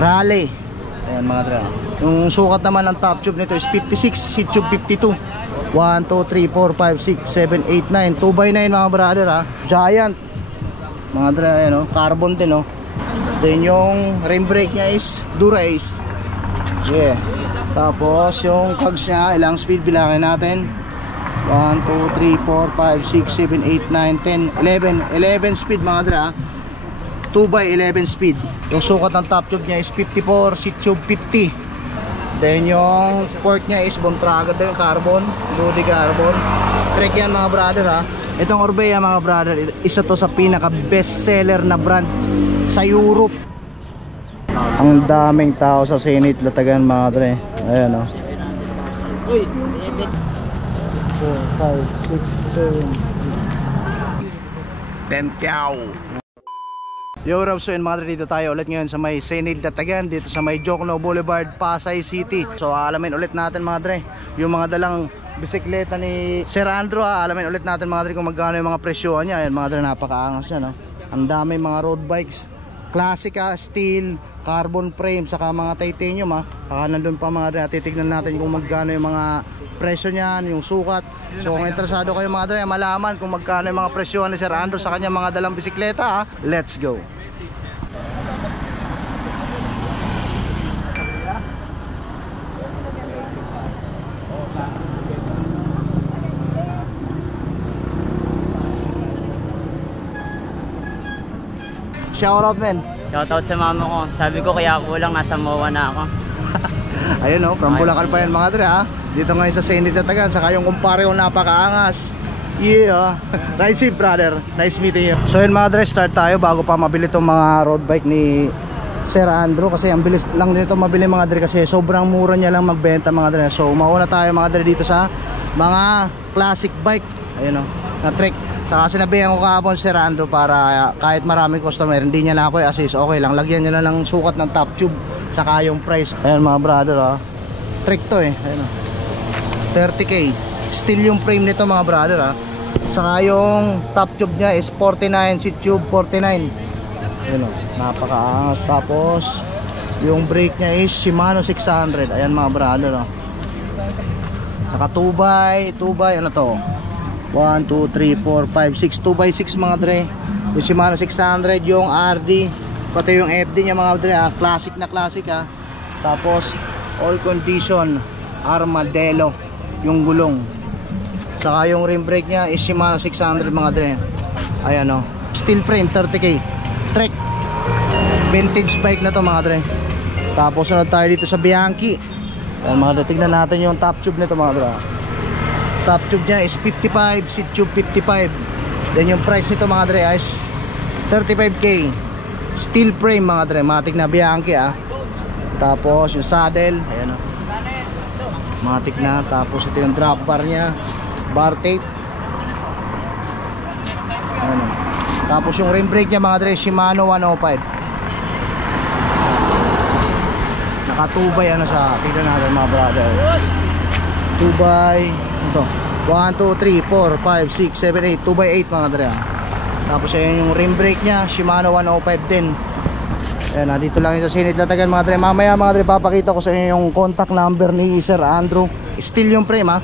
Raleigh. Ayan mga dre. Yung sukat naman ng top tube nito is 56, seat tube 52. 1, 2, 3, 4, 5, 6, 7, 8, 9 2x9 mga brother ha. Giant mga dre, ayan o, carbon din o. Then yung rim brake nya is Dura-Ace. Yeah. Tapos yung cogs nya, ilang speed bilangin natin? 1, 2, 3, 4, 5, 6, 7, 8, 9, 10, 11 speed mga dre ha. 2x11 speed. Yung sukat ng top tube nya is 54, seat tube 50. Then yung fork nya is Bontrager din, carbon, Ludi carbon. Trek yan mga brother ha. Itong Orbea mga brother, isa to sa pinaka best seller na brand sa Europe. Ang daming tao sa Zenith Latagan mga dre. Ayan o. 4, 5, 6, 7 10 cow. Yo Rob, so mga dre, dito tayo ulit ngayon sa may Zenith Latagan, dito sa may Jokno Boulevard, Pasay City. So alamin ulit natin mga dre yung mga dalang bisikleta ni Sir Andrew ha. Alamin ulit natin mga dre kung magkano yung mga presyohan niya. Ayan mga dre, napakaangas niya no. Ang dami mga road bikes, classic ha, steel, carbon frame, saka mga titanium ha. Saka nandun pa mga dre, titignan natin kung magkano yung mga presyo niyan, yung sukat. So kung interesado kayo mga dre, malaman kung magkano yung mga presyohan ni Sir Andrew sa kanya mga dalang bisikleta ha. Let's go. Shoutout men. Shoutout sa mama ko. Sabi ko kaya kulang, nasa MOA na ako. Ayun o, from Bulacan pa yan mga dre ha. Dito ngayon sa Zenith Latagan, saka yung kumpare ko napakaangas. Yeah. Ride safe brother. Nice meeting you. So yun mga dre, start tayo bago pa mabili itong mga road bike ni Sir Andrew. Kasi ang bilis lang dito mabili mga dre, kasi sobrang mura niya lang magbenta mga dre. So mauna tayo mga dre dito sa mga classic bike. Ayun o, na trek. Saka sinabihan ko kahapon Sir Andrew para kahit maraming customer, hindi niya na ako i-assist. Okay lang, lagyan niya na lang sukat ng top tube saka yung price. Ayun mga brother ha. Trick to eh. Ayun o, 30k. Steel yung frame nito mga brother ha. Saka yung top tube nya is 49, seat tube 49. Ayun o, napakaangas. Tapos yung brake nya is Shimano 600. Ayan mga brother o. Saka 2x ano to, 1, 2, 3, 4, 5, 6 2x6 mga dre. Yung Shimano 600, yung RD, pati yung FD nya mga dre ha. Classic na classic ha. Tapos all condition Armadillo yung gulong. Saka yung rim brake nya is Shimano 600 mga dre. Ayan o, steel frame 30k. Trek, vintage bike na to mga dre. Tapos sunod tayo dito sa Bianchi. Ayan mga dre, tignan natin yung top tube nito mga dre. Top tube nya is 55, seat tube 55. Then yung price nito mga dre is 35k. Steel frame mga dre, matik na Bianchi ah. Tapos yung saddle, ayan o, matik na. Tapos ito yung drop bar nya, bar tape. Ayan o. Tapos yung rim brake nya mga dre, Shimano 105. Naka 2x ano siya, tignan natin mga brother. 2x ito, 1, 2, 3, 4, 5, 6, 7, 8 2x8 mga dre ha. Tapos ayan yung rim brake nya, Shimano 105 din. Ayan, dito lang yung sa Zenith Latagan mga dre. Mamaya mga dre, papakita ko sa inyo yung contact number ni Sir Andrew. Steel yung frame ha.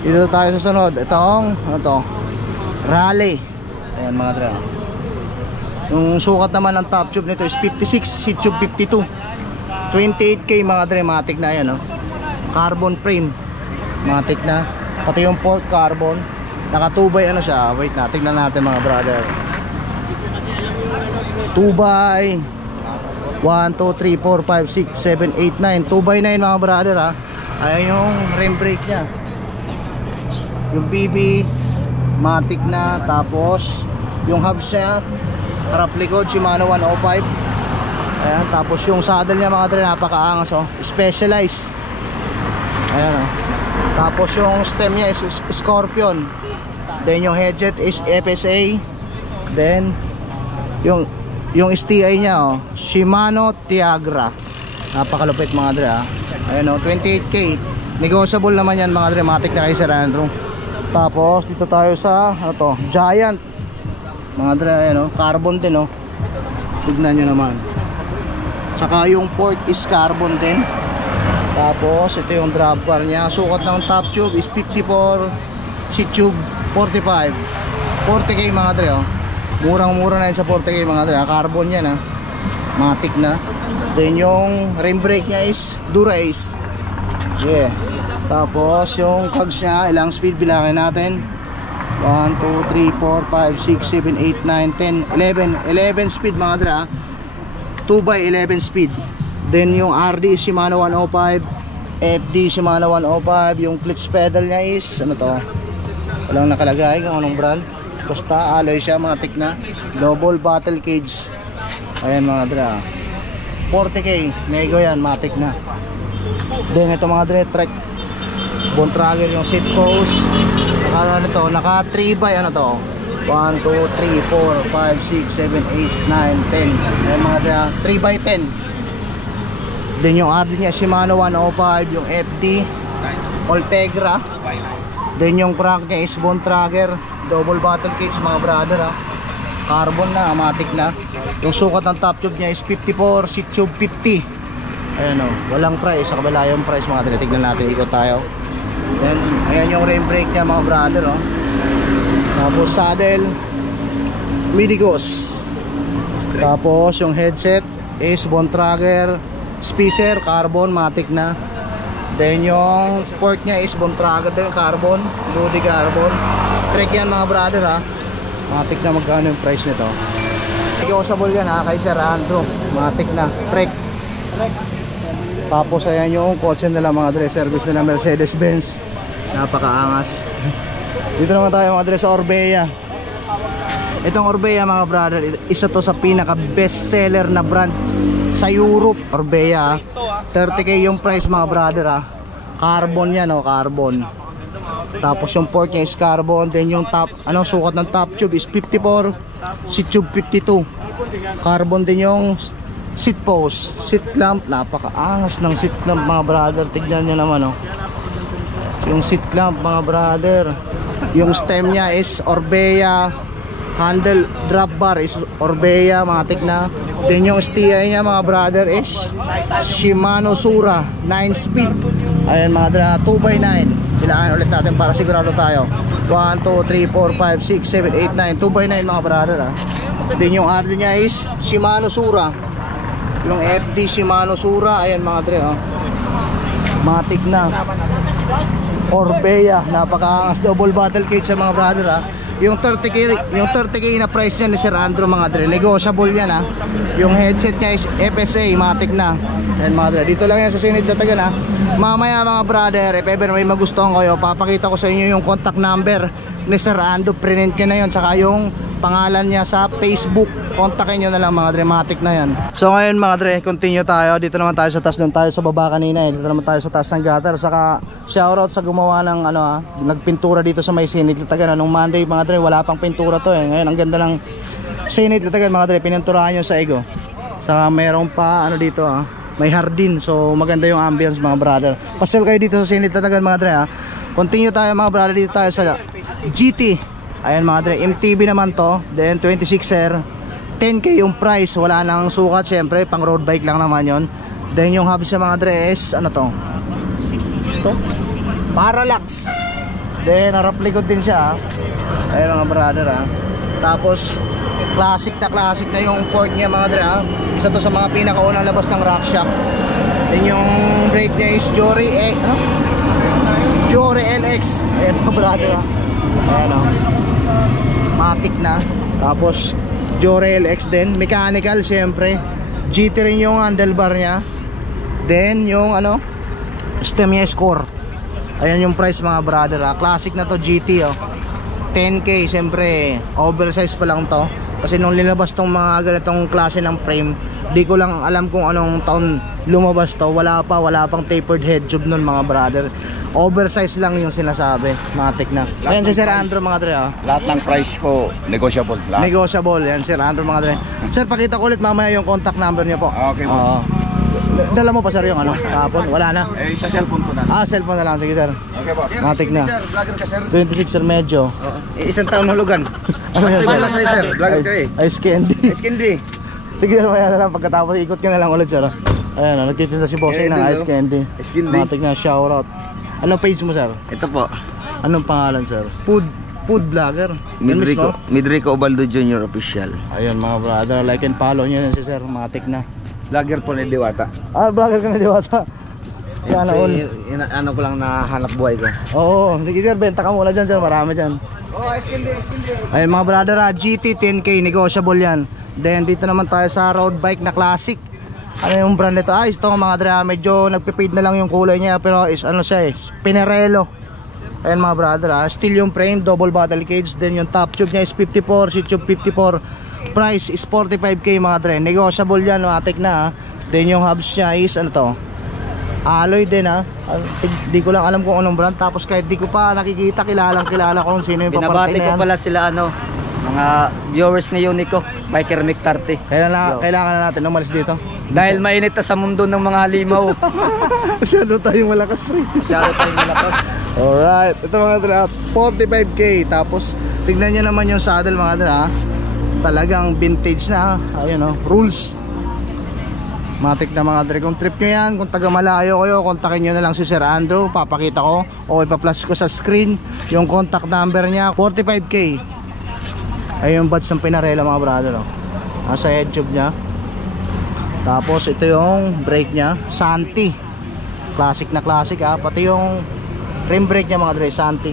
Dito tayo sa sunod. Itong ano to, Raleigh. Ayan mga dre. Yung sukat naman ng top tube nito is 56, seat tube 52. 28k mga dre, matik na yan. Carbon frame, matik na. Pati yung fork carbon. Naka 2x ano siya. Wait na, tignan natin mga brother. 2x 1, 2, 3, 4, 5, 6, 7, 8, 9 2x9 mga brother ha. Ayan yung rim brake nya, yung BB matik na. Tapos yung hubs nya, harap likod Shimano 105. Ayan, tapos yung saddle nya mga dre, napakaangas oh, specialized. Ayan oh. Tapos yung stem nya is Scorpion. Then yung headset is FSA. Then yung STI nya oh, Shimano Tiagra. Napakalupit mga dre ha. Ayan oh, 28k. Negotiable naman yan mga dre, matik na kay Sir Andrew. Tapos dito tayo sa ano to, Giant mga dre. Ayan oh, carbon din oh. Tignan nyo naman. Saka yung port is carbon din. Tapos ito yung drop bar niya. Sukat ng top tube is 54, seat tube 45. 40k mga dre, oh. Murang-mura na yun sa 40k mga dre. Carbon yan, ha. Matic na. Then yung rim brake niya is Dura-Ace. Yeah. Tapos yung cogs niya, ilang speed bilangin natin? 1, 2, 3, 4, 5, 6, 7, 8, 9, 10, 11 speed mga dre, ha. 2x11 speed. Then yung RD is Shimano 105, FD Shimano 105. Yung clutch pedal niya is ano to? Walang nakalagay kung anong brand. Basta alloy siya, matik na. Double battle cage. Ayan mga dre, 40k, nego yan, matik na. Then ito mga dre, Trek Bontrager yung seat post. Naka ano to, naka 3x ano to? 1, 2, 3, 4, 5, 6, 7, 8, 9, 10. Ayan mga dre, 3x10. Then yung RD niya Shimano 105, yung FD Ultegra. Then yung crank niya is Bontrager, double battle cage mga brother, ha. Carbon na, matic na. Yung sukat ng top tube niya is 54, seat tube 50. Ayan, oh, walang price, sa kabila yung price mga dre. Tignan natin, ikot tayo. Then ayan yung rim brake niya mga brother, oh. Tapos saddle Midigos. Tapos yung headset is Bontrager Spacer, carbon, matic na. Then yung port niya is Bontrager din, carbon, Ludi carbon. Trek yan mga brother, ha. Matic na. Magkano yung price nito? Negotiable yan, ha, kay Sir Andrew. Matic na, Trek. Tapos ayan yung kotse nila mga dre, service nila Mercedes-Benz. Napakaangas. Dito naman tayo mga dre sa Orbea. Itong Orbea mga brother, isa to sa pinaka best seller na brand sa Europe. Orbea, 30k yung price mga brother, ha. Carbon yan, oh, carbon. Tapos yung port niya is carbon. Then yung top, ano, sukat ng top tube is 54, seat tube 52. Carbon din yung seat post, seat clamp. Napakaangas ng seat clamp mga brother. Tignan nyo naman, oh. Yung seat clamp mga brother. Yung stem niya is Orbea. Handle drop bar is Orbea, matik na. Then yung STI niya mga brother is Shimano Sura 9 speed. Ayan mga brother, 2x9. Kailangan ulit natin para sigurado tayo. 1, 2, 3, 4, 5, 6, 7, 8, 9. 2x9 mga brother, ha. Then yung RD niya is Shimano Sura. Yung FD Shimano Sura. Ayan mga dre, oh. Matik na. Orbea, napakaangas, double battle cage sa mga brother, ha. Yung 30k na price niya ni Sir Andrew mga dre, negotiable yan, ha. Yung headset niya is FSA, matik na. Ayan mga dre, dito lang yan sa Sinid Latagan, ha. Mamaya mga brother, if ever may magustuhan kayo, papakita ko sa inyo yung contact number ni Sir Andrew. Print niya na yun, saka yung pangalan niya sa Facebook. Kontakin nyo na lang mga dre, matik na yan. So ngayon mga dre, continue tayo. Dito naman tayo sa taas, doon tayo sa baba kanina, eh. Dito naman tayo sa taas ng gutter. Saka shoutout sa gumawa ng ano, ha, nagpintura dito sa may Sinid Latagan. Nung Monday mga dre, wala pang pintura to, eh. Ngayon ang ganda ng Sinid Latagan mga dre, pininturahan nyo sa ego. Saka mayroon pa ano dito, ha, may hardin. So maganda yung ambience mga brother. Pasel kayo dito sa Sinid Latagan mga dre, ha. Continue tayo mga brother, dito tayo sa GT. Ayan mga dre, MTB naman to. Then 26er, 10k yung price. Wala nang sukat, syempre pang road bike lang naman yon. Then yung hubs sa mga dre is ano to? Ito? Parallax. Then harap likod din siya, ha. Ayan mga brother, ha. Tapos classic na yung port niya mga dre, ha. Isa to sa mga pinakaunang labas ng RockShox. Then yung brake niya is Jory LX. Ayan mga brother, ha. Ayan, oh. Matic na. Tapos Jory LX din, mechanical syempre. GT rin yung handlebar niya. Then yung ano, stem niya score. Ayan yung price mga brother, ha. Classic na to, GT, oh. 10k, syempre oversize pa lang to. Kasi nung linabas tong mga ganitong klase ng frame, di ko lang alam kung anong taon lumabas to. Wala pang tapered head tube nun mga brother. Oversize lang yung sinasabi. Matik na. Ayan si Sir Andrew mga dre, oh. Lahat ng price ko negotiable. Lahat. Negotiable. Yan Sir Andrew mga dre. Sir, pakita ko ulit mamaya yung contact number niyo po. Okay, boss. Dala mo pa sir yung ano? Tapon, wala na. Sa cellphone ko na. Cellphone na lang. Sige sir. Okay, boss. Matik na. Sir, vlogger ka, sir. 26 sir, medyo. Isang taon hulugan. Ano yan Pala sir? sa'yo, sir. Vlogger ka, eh. Ice candy. Ice candy. Sige, maya na lang. Pagkatapos, ikot ka na lang ulit, sir. Ayan, nagtitinda si Bossing ng ice candy. Ice candy. Matik na, shoutout. Anong page mo, sir? Ito po. Anong pangalan, sir? Food vlogger. Yan mismo? Midrico Obaldo Jr. Official. Ayun, mga brother. Like and follow nyo yan si sir. Matik na. Vlogger po ni Diwata. Ah, vlogger ka na, Diwata. Sana all. Ano ko lang nahanap buhay ko. Oo, sige sir, benta ka muna dyan, sir. Marami dyan. Oh, ice candy. Ayun, mga brother, GT 10K. Negotiable yan. Then, dito naman tayo sa road bike na classic. Ano yung brand nito? Ito mga dra, medyo nagpipade na lang yung kulay niya, pero is ano siya eh, Pinarello. Ayan mga brother, steel yung frame, double bottle cage. Then yung top tube niya is 54, seat tube 54. Price is 45k mga dra. Negotiable yan, matik na. Then yung hubs niya is ano to, alloy din di ko lang alam kung anong brand. Tapos kahit di ko pa nakikita, kilala kung sino yung Binabati ko pala sila mga viewers ni Unico, Biker Mic 30. Kailangan na natin umalis dito. Dahil mainit na sa mundo ng mga halimaw. Masyado tayong malakas, pre. Masyado tayong malakas. Alright, ito mga dra, 45k. Tapos tignan nyo naman yung saddle mga dra, talagang vintage na. Ayun rules. Matik na mga dra. Kung trip nyo yan, kung taga malayo kayo, kontakin nyo na lang si Sir Andrew. Papakita ko o ipa-flash ko sa screen yung contact number niya. 45k. Ay yung badge ng Pinarello mga brother. Nasa head tube nya. Tapos ito yung brake nya, Santi. Classic na classic pati yung rim brake nya mga dre, Santi.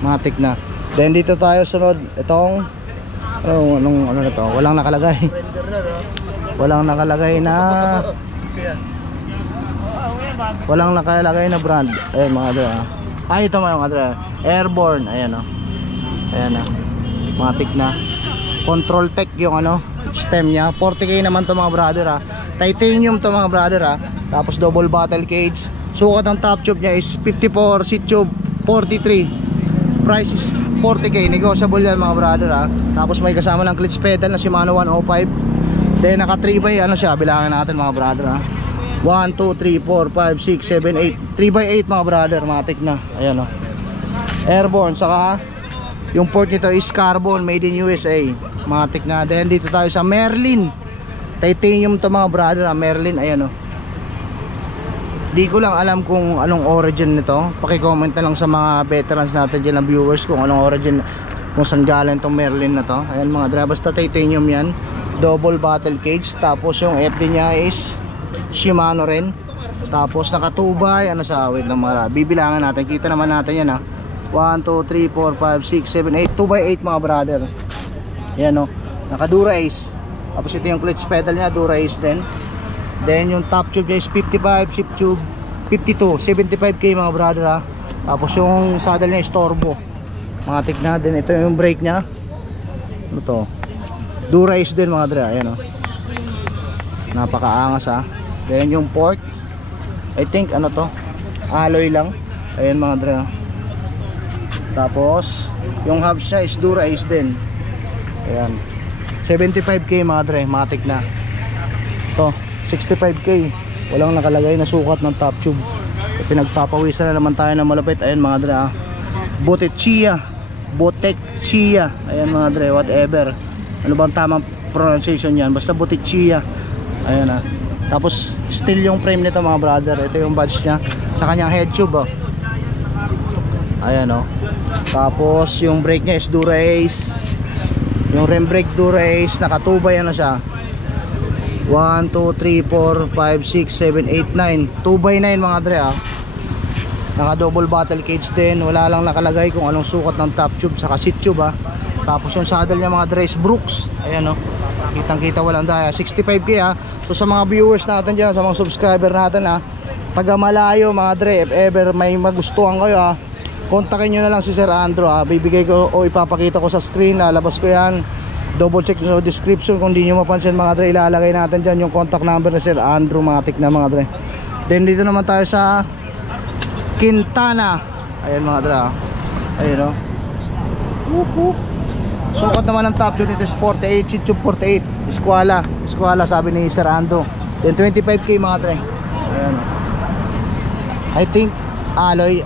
Matik na. Then dito tayo sunod, itong ano na to? Walang nakalagay. Walang nakalagay na brand. Ayun mga dre. Ito mga dre, Airborne. Ayan Ayan matik na. Control Tech yung stem nya. 40k naman to mga brother Titanium to mga brother Tapos double bottle cage. Sukat ng top tube nya is 54, seat tube 43. Price is 40k. Negotiable yan mga brother Tapos may kasama ng clutch pedal na Shimano 105. Then naka 3x siya, bilangan natin mga brother 1, 2, 3, 4, 5, 6, 7, 8 3x8 mga brother, matik na. Ayan Airborne. Saka yung port nito is carbon, made in USA. Matik na. Then dito tayo sa Merlin. Titanium to mga brother Merlin, ayan Di ko lang alam kung anong origin nito. Paki-comment na lang sa mga veterans natin dyan na viewers kung anong origin, kung saan galing tong Merlin na to. Ayan mga dra, basta titanium yan. Double bottle cage. Tapos yung FD nya is Shimano rin. Tapos naka 2x wait lang mga, bibilangan natin. Kita naman natin yan 1, 2, 3, 4, 5, 6, 7, 8 2x8 mga brother. Ayan naka Dura Ace. Tapos ito yung clutch pedal nya, Dura Ace din. Then yung top tube nya is 55, seat tube 52, 75k mga brother Tapos yung saddle nya is Turbo. Matik na din. Ito yung brake nya, ano to, Dura Ace din mga brother. Ayan napakaangas Then yung port, I think alloy lang. Ayan mga brother Tapos yung hubs nya is Dura Ace din. Ayan 75k mga dre, matik na. Ito 65k. Walang nakalagay na sukat ng top tube. Pinagpapawisan na naman tayo ng malapit. Ayan mga dre Botechia. Ayan mga dre, whatever. Ano bang tamang pronunciation yan? Basta Botechia. Ayan Tapos steel yung frame nito mga brother. Ito yung badge nya sa kanyang head tube Ayan Tapos yung brake nya is Dura Ace. Yung rim brake Dura Ace, naka 2x siya. 1, 2, 3, 4, 5, 6, 7, 8, 9 2x9 mga dre Naka double bottle cage din. Wala lang nakalagay kung anong sukat ng top tube saka seat tube Tapos yung saddle niya mga dre is Brooks. Ayan kitang kita walang daya. 65k So sa mga viewers natin dyan, sa mga subscriber natin taga malayo mga dre, if ever may magustuhan kayo kontakin nyo na lang si Sir Andrew bibigay ko o ipapakita ko sa screen, lalabas ko yan. Double check sa description kung di nyo mapansin mga dre, ilalagay natin dyan yung contact number ni Sir Andrew. Matik na mga dre. Then dito naman tayo sa Quintana. Ayan mga dre Ayan Sukat naman ng top tube nito is 48, seat tube 48. Eskwala sabi ni Sir Andrew. Then 25k mga dre. Ayan I think alloy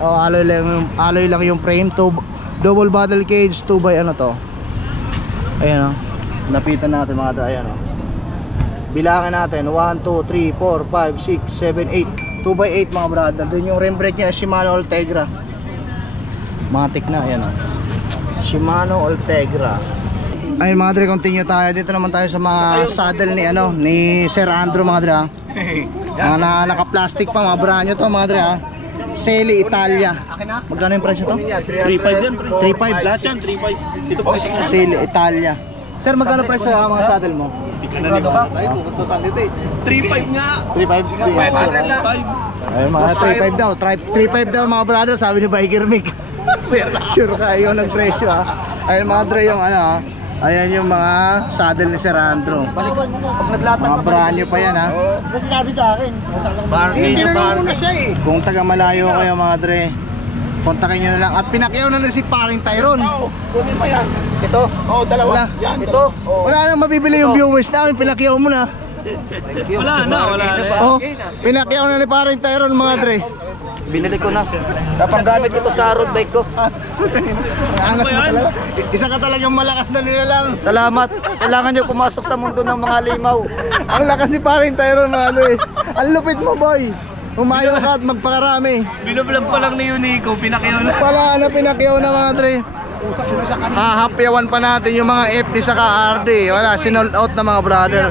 lang yung frame. Double bottle cage 2x to. Ayan napitan natin mga dre. Ayan Bilangan natin 1, 2, 3, 4, 5, 6, 7, 8 2x8 mga brother. Doon yung rim brake niya Shimano Ultegra. Matik na, ayan o. Shimano Ultegra. Ayun mga dre, continue tayo. Dito naman tayo sa mga saddle ni ni Sir Andrew mga dre ha. Mga naka-plastic pa mga brand nyo to mga dre ha. Seli Italia. Magkano yung presyo to? 3.5 yan, 3.5 lahat yan, 3.5. Dito po 6. Seli Italia. Sir, magkano presyo sa mga saddle mo? Tignan na dito ba? Sa'yo, kukutusan dito eh. 3.5 nga. 3.5? Ayun mga 3.5 daw. 3.5 daw mga brother, sabi ni Biker Mick. Sure ka, yun ang presyo ha. Ayun mga dre yung ayan yung mga saddle ni Sir Andrew. Mga brand new pa yan ha. Sabi sa akin. Tinanong mo na siya eh. Kung taga malayo kayo mga dre, kontakin nyo na lang. At pinakyaw na si paring Tyron. Kunin mo yan. Ito. Oo, dalawa. Wala. Yan. Ito. Wala nang mabibili yung viewers namin. Pinakyaw mo na. Wala na. Oh, pinakyaw na ni paring Tyron mga dre. Binili ko na. Napanggamit ko to sa road bike ko. Angas mo talaga. Isa ka talagang malakas na nilalang. Salamat. Kailangan nyo pumasok sa mundo ng mga limaw. Ang lakas ni paring Tyron mga dre. Ang lupit mo boy. Umayaw ka at magpakarami. Binablog pa lang ni Unico, pinakyaw na. Pala na pinakyaw na mga dre. Hahapyawan pa natin yung mga FD sa RD. Wala, sinold out na mga brother.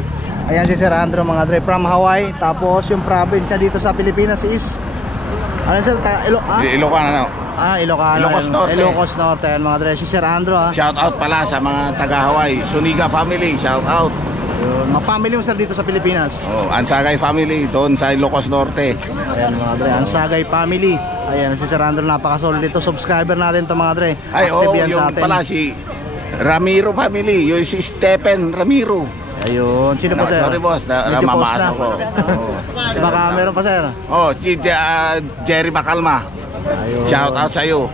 Ayan si Sir Andrew mga dre from Hawaii. Tapos yung province dito sa Pilipinas is ano sir? Ilocano. Ilocano. Ilocos Norte. Ilocos Norte. Ayan mga dre. Si Sir Andrew Shout out pala sa mga taga Hawaii. Suniga family, shout out. Mga family mo sir dito sa Pilipinas. Oh, Ansagay family doon sa Ilocos Norte. Ayan mga dre. Ang Sagay family. Ayan si Sir Andrew, napakasolid dito. Subscriber natin to mga dre. Ay, Active oh, yan sa yung atin. pala si Ramiro family, yung si Stephen Ramiro. Ayun. Sino po sir? Sorry boss, Medyo namamaas post na. ako. Baka meron pa sir. Oh, si Jerry Macalma. Ayun. Shout out sa iyo.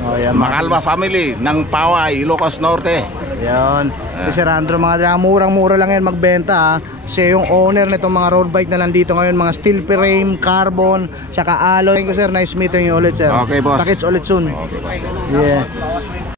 Oh, ayan, Macalma family ng Paway, Ilocos Norte. Ayan. Si Sir Andrew mga dre. Murang-mura lang yan magbenta ha. Siya yung owner nitong mga road bike na nandito ngayon. Mga steel frame, carbon, saka alloy. Thank you sir. Nice meeting you ulit sir. Okay, boss. Takits ulit soon. Okay, bye. Yeah.